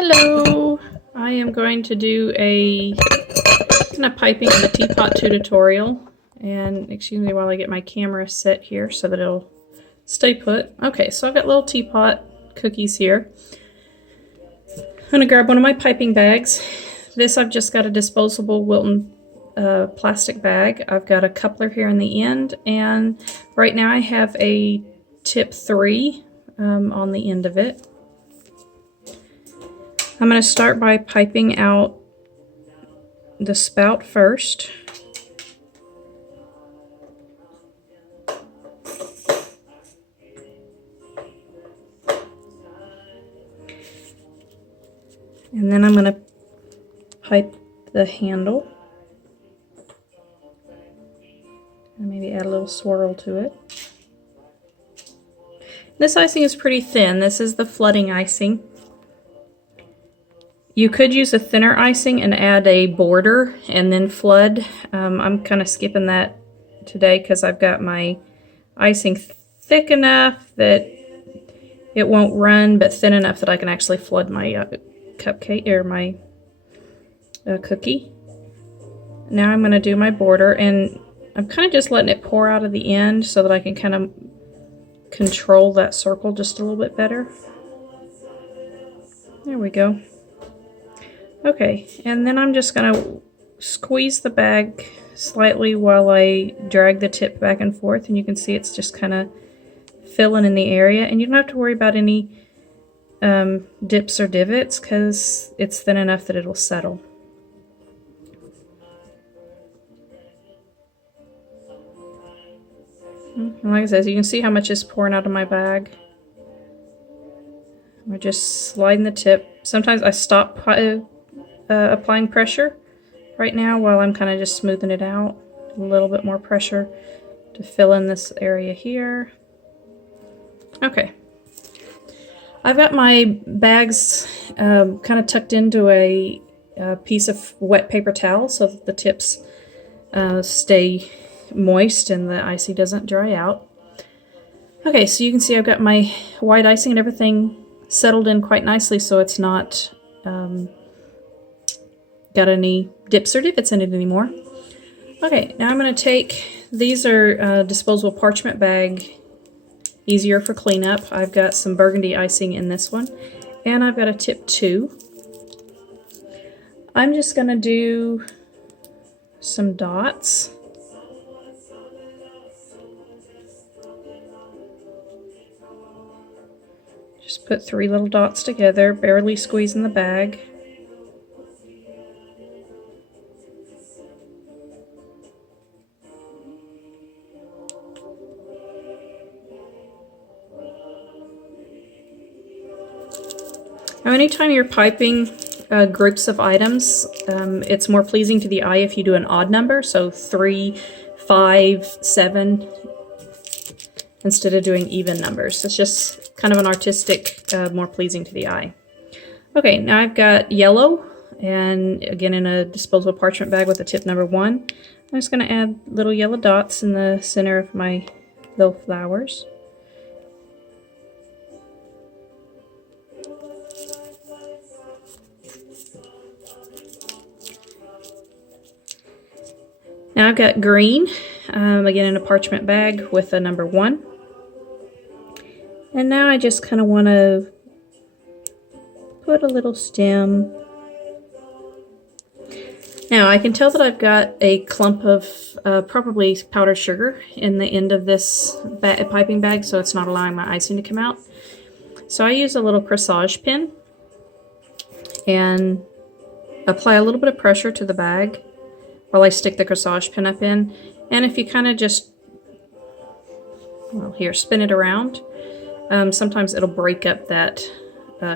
Hello! I am going to do a kind of piping in the teapot tutorial. And excuse me while I get my camera set here so that it'll stay put. Okay, so I've got little teapot cookies here. I'm going to grab one of my piping bags. This I've just got a disposable Wilton plastic bag. I've got a coupler here in the end, and right now I have a tip 3 on the end of it. I'm going to start by piping out the spout first. And then I'm going to pipe the handle. And maybe add a little swirl to it. This icing is pretty thin. This is the flooding icing. You could use a thinner icing and add a border and then flood. I'm kind of skipping that today because I've got my icing thick enough that it won't run, but thin enough that I can actually flood my cupcake or my cookie. Now I'm going to do my border, and I'm kind of just letting it pour out of the end so that I can kind of control that circle just a little bit better. There we go. Okay, and then I'm just going to squeeze the bag slightly while I drag the tip back and forth, and you can see it's just kind of filling in the area, and you don't have to worry about any dips or divots because it's thin enough that it'll settle. And like I said, you can see how much is pouring out of my bag. We're just sliding the tip. Sometimes I stop applying pressure right now while I'm kind of just smoothing it out. A little bit more pressure to fill in this area here. Okay. I've got my bags kind of tucked into a piece of wet paper towel so that the tips stay moist and the icing doesn't dry out. Okay, so you can see I've got my white icing and everything settled in quite nicely, so it's not got any dips or divots in it anymore. Okay, now I'm going to take, these are disposable parchment bag, easier for cleanup. I've got some burgundy icing in this one, and I've got a tip 2. I'm just going to do some dots. Just put 3 little dots together, barely squeezing the bag. Now, anytime you're piping groups of items, it's more pleasing to the eye if you do an odd number, so 3, 5, 7, instead of doing even numbers. It's just kind of an artistic, more pleasing to the eye. Okay, now I've got yellow, and again in a disposable parchment bag with a tip number 1. I'm just going to add little yellow dots in the center of my little flowers. Now I've got green, again in a parchment bag with a number 1. And now I just kind of want to put a little stem. Now I can tell that I've got a clump of probably powdered sugar in the end of this piping bag, so it's not allowing my icing to come out. So I use a little corsage pin and apply a little bit of pressure to the bag while I stick the corsage pin up in. And if you kind of just, well, here, spin it around, sometimes it'll break up that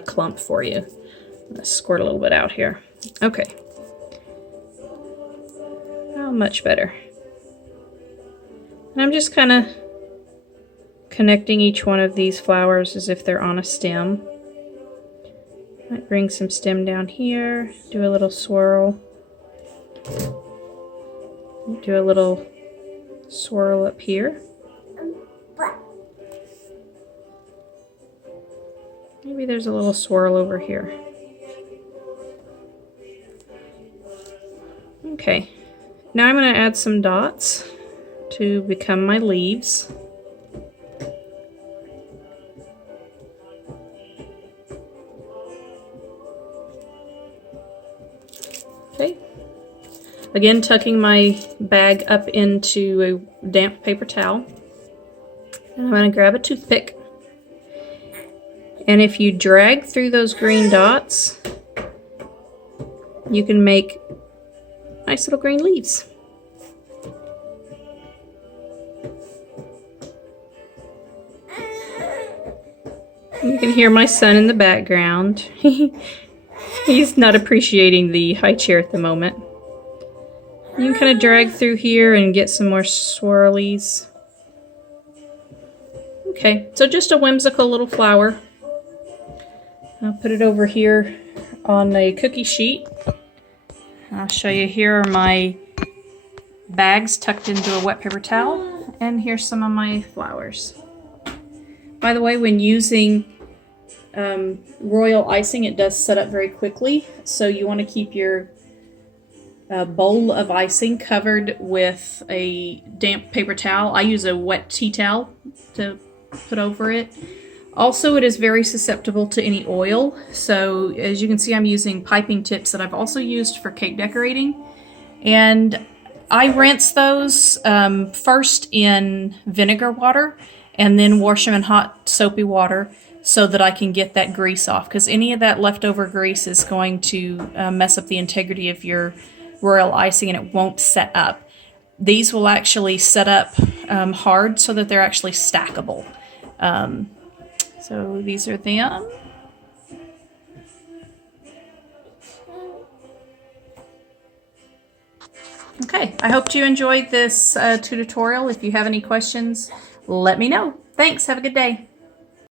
clump for you. Let's squirt a little bit out here. Okay. Oh, much better. And I'm just kind of connecting each one of these flowers as if they're on a stem. Might bring some stem down here, do a little swirl. Do a little swirl up here. Maybe there's a little swirl over here. Okay, now I'm going to add some dots to become my leaves. Okay. Again, tucking my bag up into a damp paper towel. And I'm going to grab a toothpick. And if you drag through those green dots, you can make nice little green leaves. You can hear my son in the background. He's not appreciating the high chair at the moment. You can kind of drag through here and get some more swirlies. Okay, so just a whimsical little flower. I'll put it over here on a cookie sheet. I'll show you, here are my bags tucked into a wet paper towel, and here's some of my flowers. By the way, when using royal icing, it does set up very quickly, so you want to keep your bowl of icing covered with a damp paper towel. I use a wet tea towel to put over it. Also, it is very susceptible to any oil, so as you can see, I'm using piping tips that I've also used for cake decorating, and I rinse those first in vinegar water and then wash them in hot soapy water so that I can get that grease off, because any of that leftover grease is going to mess up the integrity of your royal icing and it won't set up. These will actually set up hard so that they're actually stackable. So these are them. Okay, I hope you enjoyed this tutorial. If you have any questions, let me know. Thanks, have a good day.